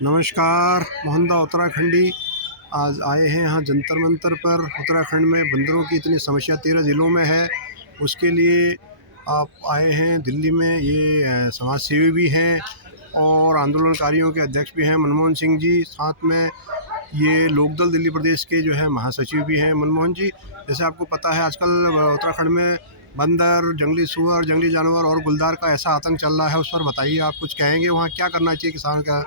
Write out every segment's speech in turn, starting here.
नमस्कार, मोहनदा उत्तराखंडी आज आए हैं यहाँ जंतर मंतर पर। उत्तराखंड में बंदरों की इतनी समस्या 13 ज़िलों में है, उसके लिए आप आए हैं दिल्ली में। ये समाज सेवी भी हैं और आंदोलनकारियों के अध्यक्ष भी हैं मनमोहन सिंह जी। साथ में ये लोकदल दिल्ली प्रदेश के जो है महासचिव भी हैं मनमोहन जी। जैसे आपको पता है आजकल उत्तराखंड में बंदर, जंगली सूअर, जंगली जानवर और गुलदार का ऐसा आतंक चल रहा है, उस पर बताइए आप कुछ कहेंगे? वहाँ क्या करना चाहिए किसान का?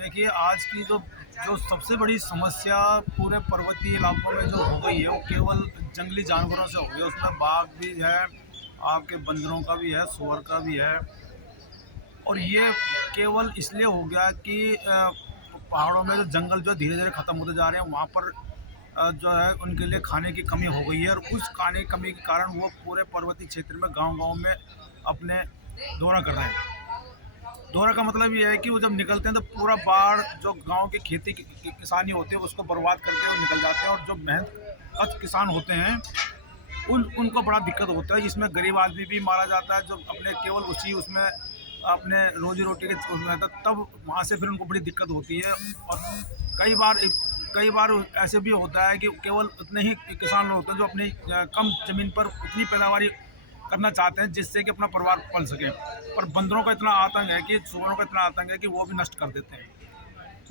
देखिए, आज की जो जो सबसे बड़ी समस्या पूरे पर्वतीय इलाकों में जो हो गई है वो केवल जंगली जानवरों से हो गई है। उसमें बाघ भी है, आपके बंदरों का भी है, सुअर का भी है। और ये केवल इसलिए हो गया कि पहाड़ों में जो जंगल जो धीरे धीरे ख़त्म होते जा रहे हैं, वहाँ पर जो है उनके लिए खाने की कमी हो गई है। और उस खाने की कमी के कारण वो पूरे पर्वतीय क्षेत्र में गाँव-गाँव में अपने दौरा कर रहे हैं। दौरा का मतलब ये है कि वो जब निकलते हैं तो पूरा बाढ़ जो गांव की खेती की किसानी होती है उसको बर्बाद करके वो निकल जाते हैं। और जो मेहनत किसान होते हैं उनको बड़ा दिक्कत होता है। इसमें गरीब आदमी भी मारा जाता है जो अपने केवल उसी उसमें अपने रोजी रोटी के उसमें था, तब वहाँ से फिर उनको बड़ी दिक्कत होती है। और कई बार ऐसे भी होता है कि केवल उतने ही किसान लोग होते हैं जो अपनी कम ज़मीन पर उतनी पैदावारी करना चाहते हैं जिससे कि अपना परिवार पल सके। पर बंदरों का इतना आतंक है कि सुअरों का इतना आतंक है कि वो भी नष्ट कर देते हैं।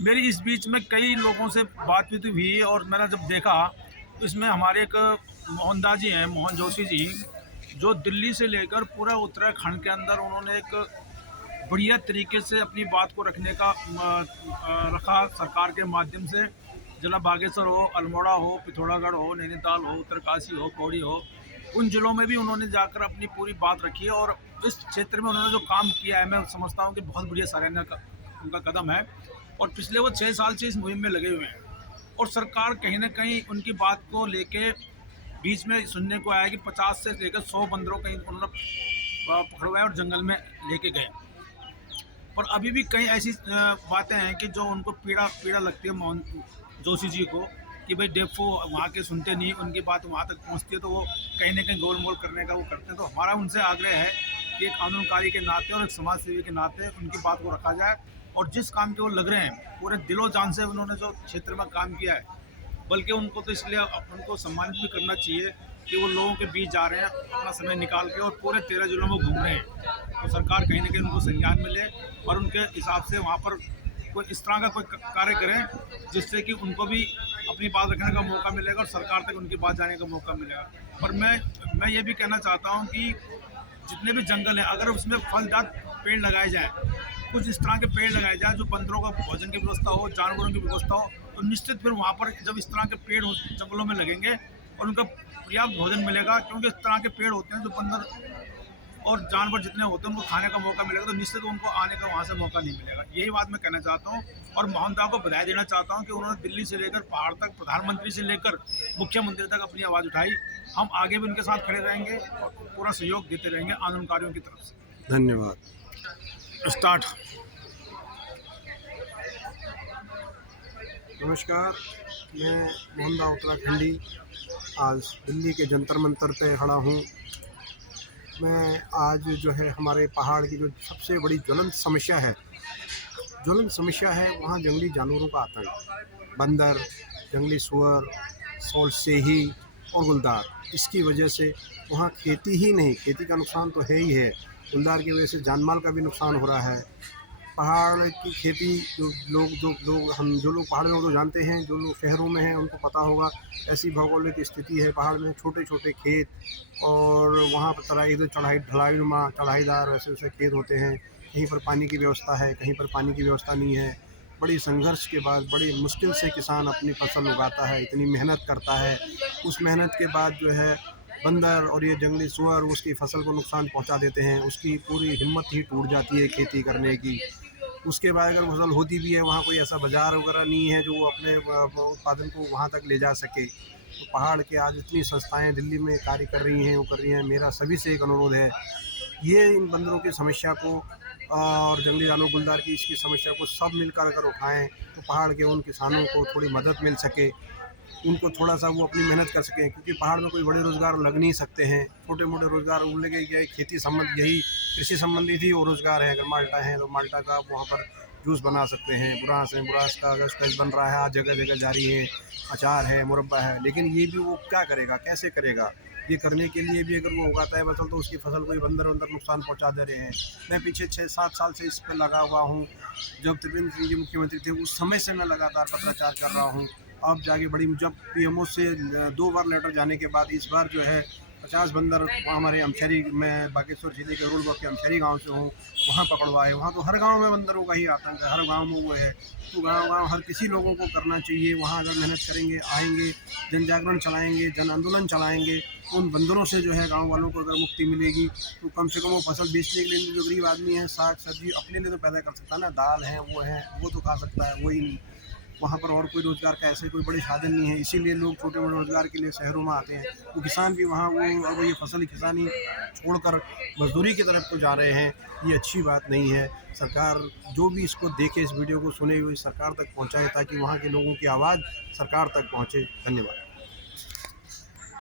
मेरी इस बीच में कई लोगों से बातचीत हुई और मैंने जब देखा तो इसमें हमारे एक मोहनदास जी हैं, मोहन जोशी जी, जो दिल्ली से लेकर पूरा उत्तराखंड के अंदर उन्होंने एक बढ़िया तरीके से अपनी बात को रखने का रखा सरकार के माध्यम से। जिला बागेश्वर हो, अल्मोड़ा हो, पिथौरागढ़ हो, नैनीताल हो, उत्तरकाशी हो, पौड़ी हो, उन ज़िलों में भी उन्होंने जाकर अपनी पूरी बात रखी है। और इस क्षेत्र में उन्होंने जो काम किया है, मैं समझता हूँ कि बहुत बढ़िया सराहनीय का उनका कदम है। और पिछले वो 6 साल से इस मुहिम में लगे हुए हैं। और सरकार कहीं न कहीं उनकी बात को लेके बीच में सुनने को आया कि 50 से लेकर 100 बंदरों कहीं उन्होंने पकड़वाए और जंगल में लेके गए। पर अभी भी कई ऐसी बातें हैं कि जो उनको पीड़ा लगती है मोहन जोशी जी को, कि भाई डेफो वहाँ के सुनते नहीं, उनकी बात वहाँ तक पहुँचती है तो वो कहीं न कहीं गोल-मोल करने का वो करते हैं। तो हमारा उनसे आग्रह है कि एक कानूनकारी के नाते और एक समाज सेवी के नाते उनकी बात को रखा जाए। और जिस काम के वो लग रहे हैं, पूरे दिलो-जान से उन्होंने जो क्षेत्र में काम किया है, बल्कि उनको तो इसलिए उनको सम्मानित भी करना चाहिए कि वो लोगों के बीच जा रहे हैं अपना समय निकाल के और पूरे 13 जिलों में घूम रहे हैं। तो सरकार कहीं न कहीं उनको संज्ञान मिले और उनके हिसाब से वहाँ पर कोई इस तरह का कोई कार्य करें जिससे कि उनको भी अपनी बात रखने का मौका मिलेगा और सरकार तक उनकी बात जाने का मौका मिलेगा। पर मैं ये भी कहना चाहता हूँ कि जितने भी जंगल हैं, अगर उसमें फलदार पेड़ लगाए जाएँ, कुछ इस तरह के पेड़ लगाए जाएँ जो बंदरों का भोजन की व्यवस्था हो, जानवरों की व्यवस्था हो, तो निश्चित फिर वहाँ पर जब इस तरह के पेड़ जंगलों में लगेंगे और उनका पर्याप्त भोजन मिलेगा, क्योंकि इस तरह के पेड़ होते हैं जो बंदर और जानवर जितने होते हैं उनको खाने का मौका मिलेगा, तो निश्चित उनको आने का वहाँ से मौका नहीं मिलेगा। यही बात मैं कहना चाहता हूँ। और मोहनदा को बधाई देना चाहता हूँ कि उन्होंने दिल्ली से लेकर पहाड़ तक, प्रधानमंत्री से लेकर मुख्यमंत्री तक अपनी आवाज़ उठाई। हम आगे भी उनके साथ खड़े रहेंगे और पूरा सहयोग देते रहेंगे आंदोलनकारियों की तरफ से। धन्यवाद। स्टार्ट। नमस्कार, मैं मोहनदा उत्तराखंडी आज दिल्ली के जंतर मंतर पे खड़ा हूँ। मैं आज जो है हमारे पहाड़ की जो सबसे बड़ी ज्वलंत समस्या है वहाँ जंगली जानवरों का आतंक। बंदर, जंगली सूअर, सोलसेही और गुलदार, इसकी वजह से वहाँ खेती ही नहीं, खेती का नुकसान तो है ही है, गुलदार की वजह से जानमाल का भी नुकसान हो रहा है। पहाड़ की खेती जो लोग पहाड़ में वो तो जानते हैं, जो लोग शहरों में हैं उनको पता होगा। ऐसी भौगोलिक स्थिति है पहाड़ में, छोटे छोटे खेत और वहाँ पर इधर ढलाईनुमा चढ़ाईदार वैसे वैसे खेत होते हैं। कहीं पर पानी की व्यवस्था है, कहीं पर पानी की व्यवस्था नहीं है। बड़ी संघर्ष के बाद बड़ी मुश्किल से किसान अपनी फसल उगाता है, इतनी मेहनत करता है। उस मेहनत के बाद जो है बंदर और ये जंगली सूअर उसकी फसल को नुकसान पहुंचा देते हैं, उसकी पूरी हिम्मत ही टूट जाती है खेती करने की। उसके बाद अगर फसल होती भी है, वहाँ कोई ऐसा बाज़ार वगैरह नहीं है जो वो अपने उत्पादन को वहाँ तक ले जा सके। तो पहाड़ के आज इतनी संस्थाएं दिल्ली में कार्य कर रही हैं, वो कर रही हैं। मेरा सभी से एक अनुरोध है, ये इन बंदरों की समस्या को और जंगली जानवर गुलदार की इसकी समस्या को सब मिलकर अगर उठाएं तो पहाड़ के उन किसानों को थोड़ी मदद मिल सके। उनको थोड़ा सा वो अपनी मेहनत कर सकें, क्योंकि पहाड़ में कोई बड़े रोज़गार लग नहीं सकते हैं। छोटे मोटे रोज़गार उन लगे, यही खेती संबंध, यही कृषि संबंधित ही वो रोज़गार है। अगर माल्टा है तो माल्टा का आप वहाँ पर जूस बना सकते हैं, बुरांस है, बुरांस का अगर स्क्वैश बन रहा है, आज जगह जगह जारी है, अचार है, मुरब्बा है। लेकिन ये भी वो क्या करेगा, कैसे करेगा? ये करने के लिए भी अगर वो उगाता है फसल, तो उसकी फसल को बंदर वंदर नुकसान पहुंचा दे रहे हैं। मैं पीछे 6-7 साल से इस पर लगा हुआ हूँ। जब त्रिवेंद्र सिंह जी मुख्यमंत्री थे उस समय से मैं लगातार पत्राचार कर रहा हूँ। अब जाके जब पीएमओ से 2 बार लेटर जाने के बाद इस बार जो है 50 बंदर हमारे अमशेरी, मैं बागेश्वर जिले के रूल के अमशेरी गांव से हूँ, वहाँ पकड़वाए। वहाँ तो हर गांव में बंदरों का ही आतंक है, हर गांव में वो है। तो गांव हर किसी लोगों को करना चाहिए। वहाँ अगर मेहनत करेंगे, आएंगे, जन जागरण चलाएंगे, जन आंदोलन चलाएंगे, उन बंदरों से जो है गांव वालों को अगर मुक्ति मिलेगी, तो कम से कम वो फसल बेचने के लिए, जो गरीब आदमी है साग सब्जी अपने लिए तो पैदा कर सकता है ना, दाल है वो तो खा सकता है, वही नहीं। वहाँ पर और कोई रोज़गार का ऐसे कोई बड़े साधन नहीं है, इसीलिए लोग छोटे मोटे रोज़गार के लिए शहरों में आते हैं। तो किसान भी वहाँ वो अब ये फसल किसानी छोड़कर मजदूरी की तरफ तो जा रहे हैं। ये अच्छी बात नहीं है। सरकार जो भी इसको देखे, इस वीडियो को सुने हुए सरकार तक पहुँचाए, ताकि वहाँ के लोगों की आवाज़ सरकार तक पहुँचे। धन्यवाद।